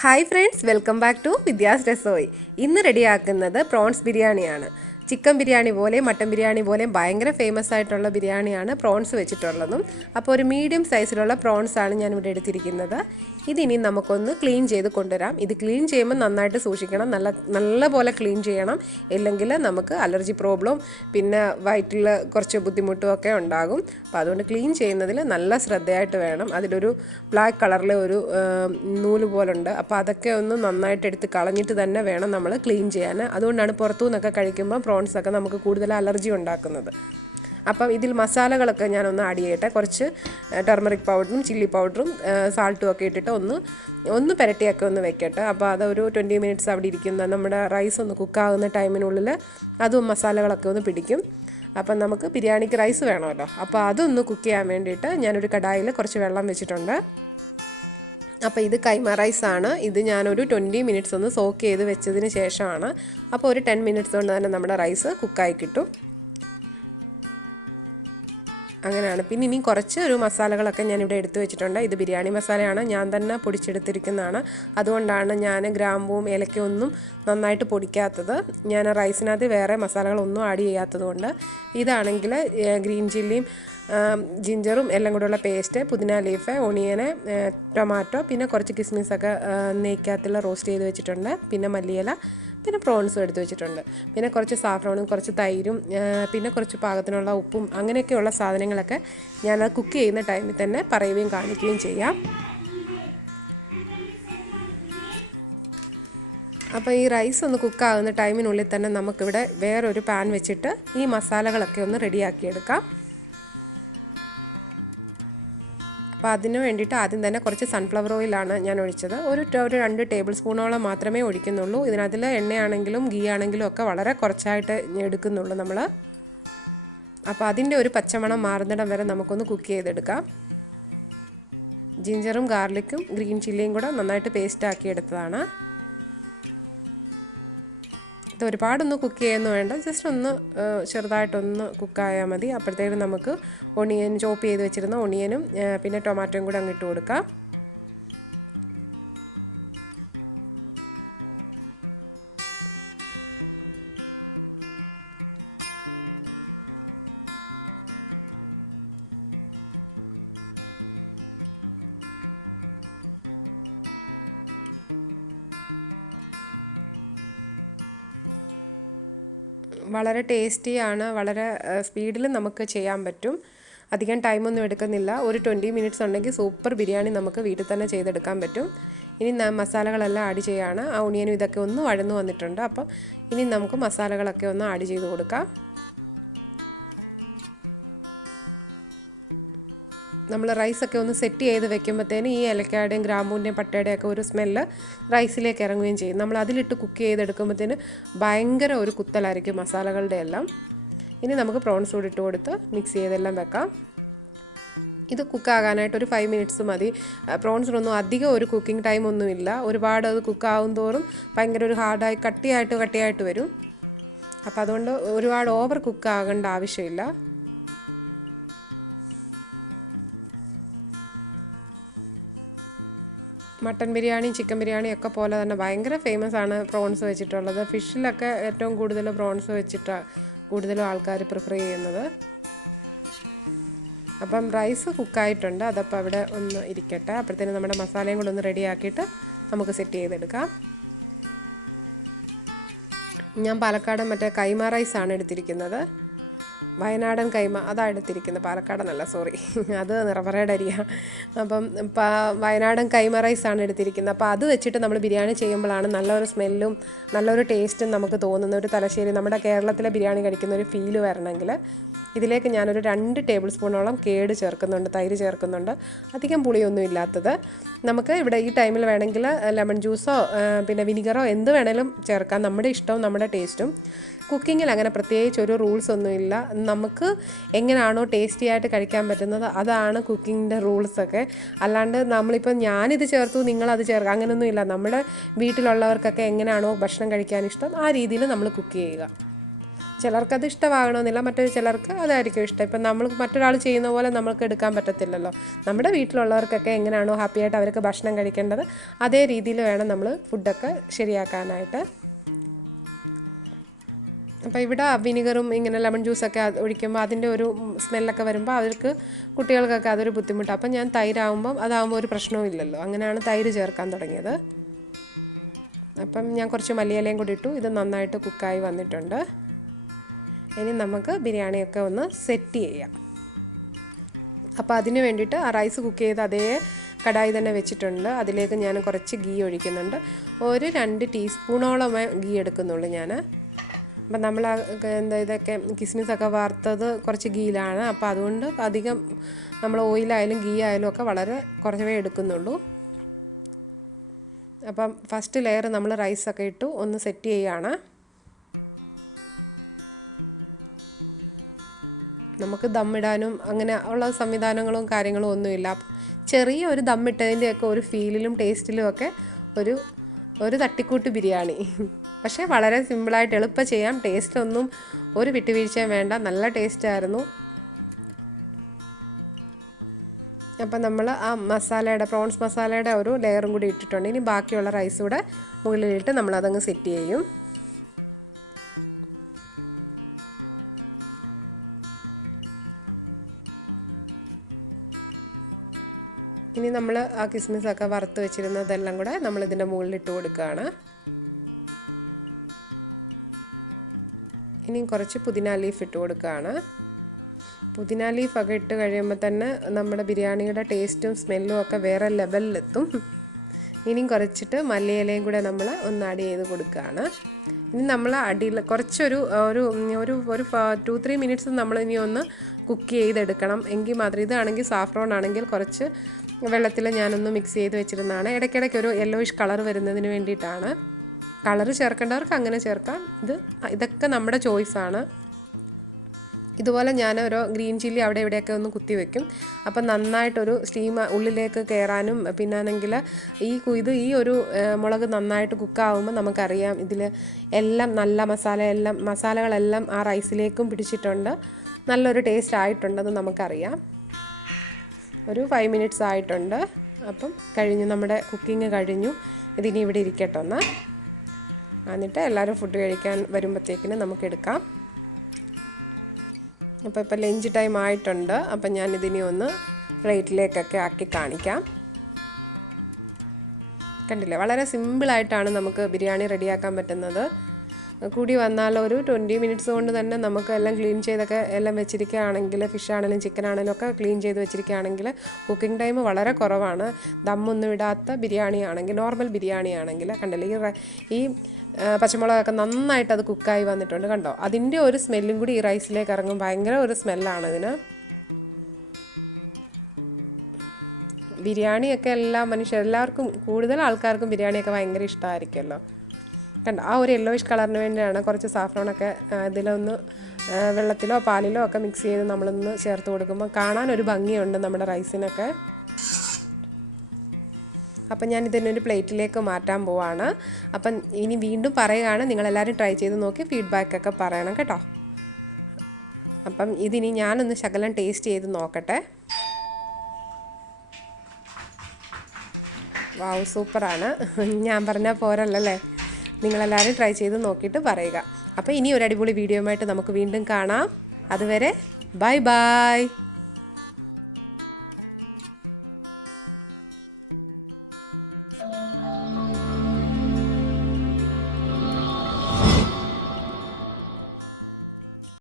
Hi friends, welcome back to Vidya's Rasoi. ഇന്ന് റെഡിയാക്കുന്നത് prawns ബിരിയാണിയാണ്. ചിക്കൻ ബിരിയാണി പോലെ മട്ടൻ ബിരിയാണി പോലെ ഭയങ്കര ഫേമസ് ആയിട്ടുള്ള ബിരിയാണിയാണ് പ്രോൺസ് വെച്ചിട്ടുള്ളതും. അപ്പോൾ ഒരു മീഡിയം സൈസിലുള്ള പ്രോൺസാണ് ഞാനിവിടെ എടുത്തിരിക്കുന്നത്. ഇതിനി നമുക്കൊന്ന് ക്ലീൻ ചെയ്ത് കൊണ്ടുവരാം. ഇത് ക്ലീൻ ചെയ്യുമ്പോൾ നന്നായിട്ട് സൂക്ഷിക്കണം, നല്ല പോലെ ക്ലീൻ ചെയ്യണം. ഇല്ലെങ്കിൽ നമുക്ക് അലർജി പ്രോബ്ലം പിന്നെ വയറ്റിൽ കുറച്ച് ബുദ്ധിമുട്ടും ഒക്കെ ഉണ്ടാകും. അപ്പോൾ അതുകൊണ്ട് ക്ലീൻ ചെയ്യുന്നതിൽ നല്ല ശ്രദ്ധയായിട്ട് വേണം. അതിലൊരു ബ്ലാക്ക് കളറിലെ ഒരു നൂല് പോലുണ്ട്. അപ്പോൾ അതൊക്കെ ഒന്ന് നന്നായിട്ട് എടുത്ത് കളഞ്ഞിട്ട് തന്നെ വേണം നമ്മൾ ക്ലീൻ ചെയ്യാൻ. അതുകൊണ്ടാണ് പുറത്തു നിന്നൊക്കെ കഴിക്കുമ്പോൾ പ്രോൺസൊക്കെ നമുക്ക് കൂടുതൽ അലർജി ഉണ്ടാക്കുന്നത്. അപ്പം ഇതിൽ മസാലകളൊക്കെ ഞാനൊന്ന് ആഡ് ചെയ്യട്ടെ. കുറച്ച് ടർമറിക് പൗഡറും ചില്ലി പൗഡറും സാൾട്ടും ഒക്കെ ഇട്ടിട്ട് ഒന്ന് പുരട്ടിയൊക്കെ ഒന്ന് വെക്കട്ടെ. അപ്പോൾ അതൊരു 20 മിനിറ്റ്സ് അവിടെ ഇരിക്കുന്ന നമ്മുടെ റൈസ് ഒന്ന് കുക്കാകുന്ന ടൈമിനുള്ളിൽ അതും മസാലകളൊക്കെ ഒന്ന് പിടിക്കും. അപ്പം നമുക്ക് ബിരിയാണിക്ക് റൈസ് വേണമല്ലോ. അപ്പോൾ അതൊന്ന് കുക്ക് ചെയ്യാൻ വേണ്ടിയിട്ട് ഞാനൊരു കടായിൽ കുറച്ച് വെള്ളം വെച്ചിട്ടുണ്ട്. അപ്പോൾ ഇത് കൈമ റൈസാണ്. ഇത് ഞാനൊരു 20 മിനിറ്റ്സ് ഒന്ന് സോക്ക് ചെയ്ത് വെച്ചതിന് ശേഷമാണ്. അപ്പോൾ ഒരു 10 മിനിറ്റ്സ് കൊണ്ട് തന്നെ നമ്മുടെ റൈസ് കുക്കായി കിട്ടും. അങ്ങനെയാണ്. പിന്നെ ഇനി കുറച്ച് ഒരു മസാലകളൊക്കെ ഞാനിവിടെ എടുത്തു വെച്ചിട്ടുണ്ട്. ഇത് ബിരിയാണി മസാലയാണ്, ഞാൻ തന്നെ പൊടിച്ചെടുത്തിരിക്കുന്നതാണ്. അതുകൊണ്ടാണ് ഞാൻ ഗ്രാമ്പൂവും ഏലക്കയും ഒന്നും നന്നായിട്ട് പൊടിക്കാത്തത്. ഞാൻ റൈസിനകത്ത് വേറെ മസാലകളൊന്നും ആഡ് ചെയ്യാത്തത് കൊണ്ട്. ഇതാണെങ്കിൽ ഗ്രീൻ ചില്ലിയും ജിഞ്ചറും എല്ലാം കൂടെയുള്ള പേസ്റ്റ്, പുതിന ലീഫ്, ഒണിയന്, ടൊമാറ്റോ, പിന്നെ കുറച്ച് കിസ്മിസൊക്കെ നെയ്ക്കകത്തുള്ള റോസ്റ്റ് ചെയ്ത് വെച്ചിട്ടുണ്ട്. പിന്നെ മല്ലിയില, പിന്നെ പ്രോൺസും എടുത്ത് വെച്ചിട്ടുണ്ട്. പിന്നെ കുറച്ച് സാഫ്രോണും കുറച്ച് തൈരും പിന്നെ കുറച്ച് പാകത്തിനുള്ള ഉപ്പും അങ്ങനെയൊക്കെയുള്ള സാധനങ്ങളൊക്കെ ഞാൻ കുക്ക് ചെയ്യുന്ന ടൈമിൽ തന്നെ പറയുകയും കാണിക്കുകയും ചെയ്യാം. അപ്പോൾ ഈ റൈസ് ഒന്ന് കുക്കാകുന്ന ടൈമിനുള്ളിൽ തന്നെ നമുക്കിവിടെ വേറൊരു പാൻ വെച്ചിട്ട് ഈ മസാലകളൊക്കെ ഒന്ന് റെഡിയാക്കിയെടുക്കാം. അപ്പോൾ അതിന് വേണ്ടിയിട്ട് ആദ്യം തന്നെ കുറച്ച് സൺഫ്ലവർ ഓയിലാണ് ഞാൻ ഒഴിച്ചത്. ഒരു 2 ടേബിൾ സ്പൂണോളം മാത്രമേ ഒഴിക്കുന്നുള്ളൂ. ഇതിനകത്തിൽ എണ്ണയാണെങ്കിലും ഗീ ആണെങ്കിലും ഒക്കെ വളരെ കുറച്ചായിട്ട് എടുക്കുന്നുള്ളൂ നമ്മൾ. അപ്പോൾ അതിൻ്റെ ഒരു പച്ചമണം മാറുന്നിടം വരെ നമുക്കൊന്ന് കുക്ക് ചെയ്തെടുക്കാം. ജിഞ്ചറും ഗാർലിക്കും ഗ്രീൻ ചില്ലിയും കൂടെ നന്നായിട്ട് പേസ്റ്റാക്കി എടുത്തതാണ്. ഇത് ഒരുപാടൊന്ന് കുക്ക് ചെയ്യുന്നു വേണ്ട, ജസ്റ്റ് ഒന്ന് ചെറുതായിട്ടൊന്ന് കുക്കായാൽ മതി. അപ്പോഴത്തേക്കും നമുക്ക് ഒണിയൻ ചോപ്പ് ചെയ്ത് വെച്ചിരുന്ന ഒണിയനും പിന്നെ ടൊമാറ്റോയും കൂടെ അങ്ങിട്ട് കൊടുക്കാം. വളരെ ടേസ്റ്റിയാണ്, വളരെ സ്പീഡിൽ നമുക്ക് ചെയ്യാൻ പറ്റും. അധികം ടൈമൊന്നും എടുക്കുന്നില്ല. ഒരു 20 മിനിറ്റ്സ് ഉണ്ടെങ്കിൽ സൂപ്പർ ബിരിയാണി നമുക്ക് വീട്ടിൽ തന്നെ ചെയ്തെടുക്കാൻ പറ്റും. ഇനി മസാലകളെല്ലാം ആഡ് ചെയ്യുകയാണ്. ആ ഒണിയനും ഇതൊക്കെ ഒന്ന് വഴന്നു വന്നിട്ടുണ്ട്. അപ്പം ഇനി നമുക്ക് മസാലകളൊക്കെ ഒന്ന് ആഡ് ചെയ്ത് കൊടുക്കാം. നമ്മൾ റൈസൊക്കെ ഒന്ന് സെറ്റ് ചെയ്ത് വെക്കുമ്പോഴത്തേന് ഈ ഏലക്കയുടെയും ഗ്രാമ്പൂവിൻ്റെയും പട്ടയുടെയും ഒക്കെ ഒരു സ്മെല്ല് റൈസിലേക്ക് ഇറങ്ങുകയും ചെയ്യും. നമ്മൾ അതിലിട്ട് കുക്ക് ചെയ്തെടുക്കുമ്പോഴത്തേന് ഭയങ്കര ഒരു കുത്തലായിരിക്കും മസാലകളുടെ എല്ലാം. ഇനി നമുക്ക് പ്രോൺസ് കൂടി ഇട്ട് കൊടുത്ത് മിക്സ് ചെയ്തെല്ലാം വെക്കാം. ഇത് കുക്കാകാനായിട്ട് ഒരു 5 മിനിറ്റ്സ് മതി. പ്രോൺസിനൊന്നും അധികം ഒരു കുക്കിംഗ് ടൈമൊന്നുമില്ല. ഒരുപാട് അത് കുക്കാവും തോറും ഭയങ്കര ഒരു ഹാർഡായി കട്ടിയായിട്ട് വരും. അപ്പോൾ അതുകൊണ്ട് ഒരുപാട് ഓവർ കുക്കാകേണ്ട ആവശ്യമില്ല. മട്ടൻ ബിരിയാണി ചിക്കൻ ബിരിയാണി ഒക്കെ പോലെ തന്നെ ഭയങ്കര ഫേമസ് ആണ് പ്രോൺസ് വെച്ചിട്ടുള്ളത്. ഫിഷിലൊക്കെ ഏറ്റവും കൂടുതൽ പ്രോൺസ് വെച്ചിട്ടാണ് കൂടുതലും ആൾക്കാർ പ്രിഫർ ചെയ്യുന്നത്. അപ്പം റൈസ് കുക്കായിട്ടുണ്ട്, അതപ്പോൾ അവിടെ ഒന്ന് ഇരിക്കട്ടെ. അപ്പോഴത്തേനും നമ്മുടെ മസാലയും കൂടെ ഒന്ന് റെഡിയാക്കിയിട്ട് നമുക്ക് സെറ്റ് ചെയ്തെടുക്കാം. ഞാൻ പാലക്കാട് മറ്റേ കൈമ റൈസാണ് എടുത്തിരിക്കുന്നത്. വയനാടൻ കൈമ അതാണ് എടുത്തിരിക്കുന്നത്, പാലക്കാടനല്ല, സോറി, അത് നിറവറയുടെ അരിയാണ്. അപ്പം വയനാടൻ കൈമ റൈസാണ് എടുത്തിരിക്കുന്നത്. അപ്പോൾ അത് വെച്ചിട്ട് നമ്മൾ ബിരിയാണി ചെയ്യുമ്പോഴാണ് നല്ലൊരു സ്മെല്ലും നല്ലൊരു ടേസ്റ്റും നമുക്ക് തോന്നുന്ന ഒരു തലശ്ശേരി നമ്മുടെ കേരളത്തിലെ ബിരിയാണി കഴിക്കുന്ന ഒരു ഫീല് വരണമെങ്കിൽ ഇതിലേക്ക് ഞാനൊരു 2 ടേബിൾ സ്പൂണോളം കേട് ചേർക്കുന്നുണ്ട്, തൈര് ചേർക്കുന്നുണ്ട്. അധികം പുളിയൊന്നും ഇല്ലാത്തത്. നമുക്ക് ഇവിടെ ഈ ടൈമിൽ വേണമെങ്കിൽ ലെമൺ ജ്യൂസോ പിന്നെ വിനിഗറോ എന്ത് വേണേലും ചേർക്കാം, നമ്മുടെ ഇഷ്ടവും നമ്മുടെ ടേസ്റ്റും. കുക്കിങ്ങിൽ അങ്ങനെ പ്രത്യേകിച്ച് ഒരു റൂൾസ് ഒന്നുമില്ല. നമുക്ക് എങ്ങനെയാണോ ടേസ്റ്റി ആയിട്ട് കഴിക്കാൻ പറ്റുന്നത് അതാണ് കുക്കിങ്ങിൻ്റെ റൂൾസൊക്കെ. അല്ലാണ്ട് നമ്മളിപ്പോൾ ഞാനിത് ചേർത്തു നിങ്ങളത് ചേർക്കുക അങ്ങനെയൊന്നുമില്ല. നമ്മുടെ വീട്ടിലുള്ളവർക്കൊക്കെ എങ്ങനെയാണോ ഭക്ഷണം കഴിക്കാൻ ഇഷ്ടം ആ രീതിയിൽ നമ്മൾ കുക്ക് ചെയ്യുക. ചിലർക്കത് ഇഷ്ടമാകണമെന്നില്ല, മറ്റൊരു ചിലർക്ക് അതായിരിക്കും ഇഷ്ടം. ഇപ്പം നമ്മൾ മറ്റൊരാൾ ചെയ്യുന്ന പോലെ നമ്മൾക്ക് എടുക്കാൻ പറ്റത്തില്ലല്ലോ. നമ്മുടെ വീട്ടിലുള്ളവർക്കൊക്കെ എങ്ങനെയാണോ ഹാപ്പിയായിട്ട് അവർക്ക് ഭക്ഷണം കഴിക്കേണ്ടത് അതേ രീതിയിൽ വേണം നമ്മൾ ഫുഡൊക്കെ ശരിയാക്കാനായിട്ട്. അപ്പോൾ ഇവിടെ വിനിഗറും ഇങ്ങനെ ലെമൺ ജ്യൂസൊക്കെ ഒഴിക്കുമ്പോൾ അതിൻ്റെ ഒരു സ്മെല്ലൊക്കെ വരുമ്പോൾ അവർക്ക് കുട്ടികൾക്കൊക്കെ അതൊരു ബുദ്ധിമുട്ടാണ്. അപ്പം ഞാൻ തൈരാകുമ്പം അതാകുമ്പോൾ ഒരു പ്രശ്നവും ഇല്ലല്ലോ. അങ്ങനെയാണ് തൈര് ചേർക്കാൻ തുടങ്ങിയത്. അപ്പം ഞാൻ കുറച്ച് മല്ലിയിലയും കൂടി ഇട്ടു. ഇത് നന്നായിട്ട് കുക്കായി വന്നിട്ടുണ്ട്. ഇനി നമുക്ക് ബിരിയാണിയൊക്കെ ഒന്ന് സെറ്റ് ചെയ്യാം. അപ്പോൾ അതിന് വേണ്ടിയിട്ട് ആ റൈസ് കുക്ക് ചെയ്ത് അതേ കടായി തന്നെ വെച്ചിട്ടുണ്ട്. അതിലേക്ക് ഞാൻ കുറച്ച് ഗീ ഒഴിക്കുന്നുണ്ട്. ഒരു 2 ടീസ്പൂണോളം ഗീ എടുക്കുന്നുള്ളൂ ഞാൻ. അപ്പം നമ്മൾ ഇതൊക്കെ കിസ്മിസൊക്കെ വറുത്തത് കുറച്ച് ഗീയിലാണ്. അപ്പോൾ അതുകൊണ്ട് അധികം നമ്മൾ ഓയിലായാലും ഗീ ആയാലും ഒക്കെ വളരെ കുറച്ചേ എടുക്കുന്നുള്ളൂ. അപ്പം ഫസ്റ്റ് ലെയർ നമ്മൾ റൈസൊക്കെ ഇട്ടു ഒന്ന് സെറ്റ് ചെയ്യുകയാണ്. നമുക്ക് ദമ്മിടാനും അങ്ങനെ ഉള്ള സംവിധാനങ്ങളും കാര്യങ്ങളും ഒന്നുമില്ല. ചെറിയ ഒരു ദമ്മിട്ടതിൻ്റെയൊക്കെ ഒരു ഫീലിലും ടേസ്റ്റിലും ഒക്കെ ഒരു തട്ടിക്കൂട്ട് ബിരിയാണി. പക്ഷേ വളരെ സിമ്പിളായിട്ട് എളുപ്പം ചെയ്യാം. ടേസ്റ്റൊന്നും ഒരു വിട്ടുവീഴ്ചയും വേണ്ട, നല്ല ടേസ്റ്റായിരുന്നു. അപ്പം നമ്മൾ ആ മസാലയുടെ പ്രോൺസ് മസാലയുടെ ഒരു ലെയറും കൂടി ഇട്ടിട്ടുണ്ട്. ഇനി ബാക്കിയുള്ള റൈസ് കൂടെ മുകളിലിട്ട് നമ്മളതങ്ങ് സെറ്റ് ചെയ്യും. ഇനി നമ്മൾ ആ കിസ്മിസൊക്കെ വറുത്ത് വെച്ചിരുന്നതെല്ലാം കൂടെ നമ്മളിതിൻ്റെ മുകളിലിട്ട് കൊടുക്കുകയാണ്. ഇനി കുറച്ച് പുതിന ലീഫ് ഇട്ട് കൊടുക്കുകയാണ്. പുതിന ലീഫൊക്കെ ഇട്ട് കഴിയുമ്പോൾ തന്നെ നമ്മുടെ ബിരിയാണിയുടെ ടേസ്റ്റും സ്മെല്ലും ഒക്കെ വേറെ ലെവലിലെത്തും. ഇനിയും കുറച്ചിട്ട് മല്ലിയിലയും കൂടെ നമ്മൾ ഒന്ന് ആഡ് ചെയ്ത് കൊടുക്കുകയാണ്. ഇനി നമ്മൾ അടിയിൽ കുറച്ചൊരു 2-3 മിനിറ്റ്സ് നമ്മൾ ഇനി ഒന്ന് കുക്ക് ചെയ്തെടുക്കണം. എങ്കിൽ മാത്രം ഇതാണെങ്കിൽ സാഫ്രോൺ ആണെങ്കിൽ കുറച്ച് വെള്ളത്തിൽ ഞാനൊന്ന് മിക്സ് ചെയ്ത് വെച്ചിരുന്നതാണ്. ഇടയ്ക്കിടയ്ക്ക് ഒരു യെല്ലോയിഷ് കളർ വരുന്നതിന് വേണ്ടിയിട്ടാണ്. കളർ ചേർക്കേണ്ടവർക്ക് അങ്ങനെ ചേർക്കാം. ഇതൊക്കെ നമ്മുടെ ചോയ്സാണ്. ഇതുപോലെ ഞാൻ ഒരു ഗ്രീൻ ചില്ലി അവിടെ ഇവിടെയൊക്കെ ഒന്ന് കുത്തി വെക്കും. അപ്പം നന്നായിട്ടൊരു സ്റ്റീം ഉള്ളിലേക്ക് കയറാനും പിന്നാണെങ്കിൽ ഈ ഒരു മുളക് നന്നായിട്ട് കുക്കാവുമ്പോൾ നമുക്കറിയാം ഇതിൽ എല്ലാം നല്ല മസാലകളെല്ലാം ആ റൈസിലേക്കും പിടിച്ചിട്ടുണ്ട്. നല്ലൊരു ടേസ്റ്റ് ആയിട്ടുണ്ടെന്ന് നമുക്കറിയാം. ഒരു 5 മിനിറ്റ്സ് ആയിട്ടുണ്ട്. അപ്പം കഴിഞ്ഞു, നമ്മുടെ കുക്കിംഗ് കഴിഞ്ഞു. ഇതിനി ഇവിടെ ഇരിക്കട്ടെ ഒന്ന്. എന്നിട്ട് എല്ലാവരും ഫുഡ് കഴിക്കാൻ വരുമ്പോഴത്തേക്കിന് നമുക്കെടുക്കാം. ഇപ്പോൾ ലഞ്ച് ടൈം ആയിട്ടുണ്ട്. അപ്പം ഞാനിതിനി ഒന്ന് പ്ലേറ്റിലേക്കൊക്കെ ആക്കി കാണിക്കാം. കണ്ടില്ലേ, വളരെ സിമ്പിളായിട്ടാണ് നമുക്ക് ബിരിയാണി റെഡിയാക്കാൻ പറ്റുന്നത്. കൂടി വന്നാൽ ഒരു 20 മിനിറ്റ്സ് കൊണ്ട് തന്നെ നമുക്ക് എല്ലാം ക്ലീൻ ചെയ്തൊക്കെ എല്ലാം വെച്ചിരിക്കുകയാണെങ്കിൽ, ഫിഷ് ആണെങ്കിലും ചിക്കൻ ആണെങ്കിലും ഒക്കെ ക്ലീൻ ചെയ്ത് വെച്ചിരിക്കുകയാണെങ്കിൽ കുക്കിംഗ് ടൈം വളരെ കുറവാണ്. ദമ്മൊന്നും ഇടാത്ത ബിരിയാണി ആണെങ്കിൽ, നോർമൽ ബിരിയാണി ആണെങ്കിൽ കണ്ടില്ലേ ഈ പച്ചമുളകൊക്കെ നന്നായിട്ട് അത് കുക്കായി വന്നിട്ടുണ്ട്. കണ്ടോ, അതിൻ്റെ ഒരു സ്മെല്ലും കൂടി ഈ റൈസിലേക്ക് ഇറങ്ങും. ഭയങ്കര ഒരു സ്മെല്ലാണ് ഇതിന്. ബിരിയാണിയൊക്കെ എല്ലാവർക്കും കൂടുതൽ ആൾക്കാർക്കും ബിരിയാണിയൊക്കെ ഭയങ്കര ഇഷ്ടമായിരിക്കുമല്ലോ. കണ്ടോ, ആ ഒരു യെല്ലോയിഷ് കളറിന് വേണ്ടിയാണ് കുറച്ച് സാഫ്രോണൊക്കെ ഇതിലൊന്ന് വെള്ളത്തിലോ പാലിലോ ഒക്കെ മിക്സ് ചെയ്ത് നമ്മളൊന്ന് ചേർത്ത് കൊടുക്കുമ്പോൾ കാണാനൊരു ഭംഗിയുണ്ട് നമ്മുടെ റൈസിനൊക്കെ. അപ്പം ഞാൻ ഇതിനൊരു പ്ലേറ്റിലേക്ക് മാറ്റാൻ പോവാണ്. അപ്പം ഇനി വീണ്ടും പറയുകയാണ്, നിങ്ങളെല്ലാവരും ട്രൈ ചെയ്ത് നോക്കി ഫീഡ്ബാക്കൊക്കെ പറയണം കേട്ടോ. അപ്പം ഇതിനി ഞാനൊന്ന് ശകലം ടേസ്റ്റ് ചെയ്ത് നോക്കട്ടെ. വാവ്, സൂപ്പറാണ്. ഞാൻ പറഞ്ഞാൽ പോരല്ലേ. നിങ്ങളെല്ലാവരും ട്രൈ ചെയ്ത് നോക്കിയിട്ട് പറയുക. അപ്പോൾ ഇനി ഒരു അടിപൊളി വീഡിയോയുമായിട്ട് നമുക്ക് വീണ്ടും കാണാം. അതുവരെ ബൈ ബൈ.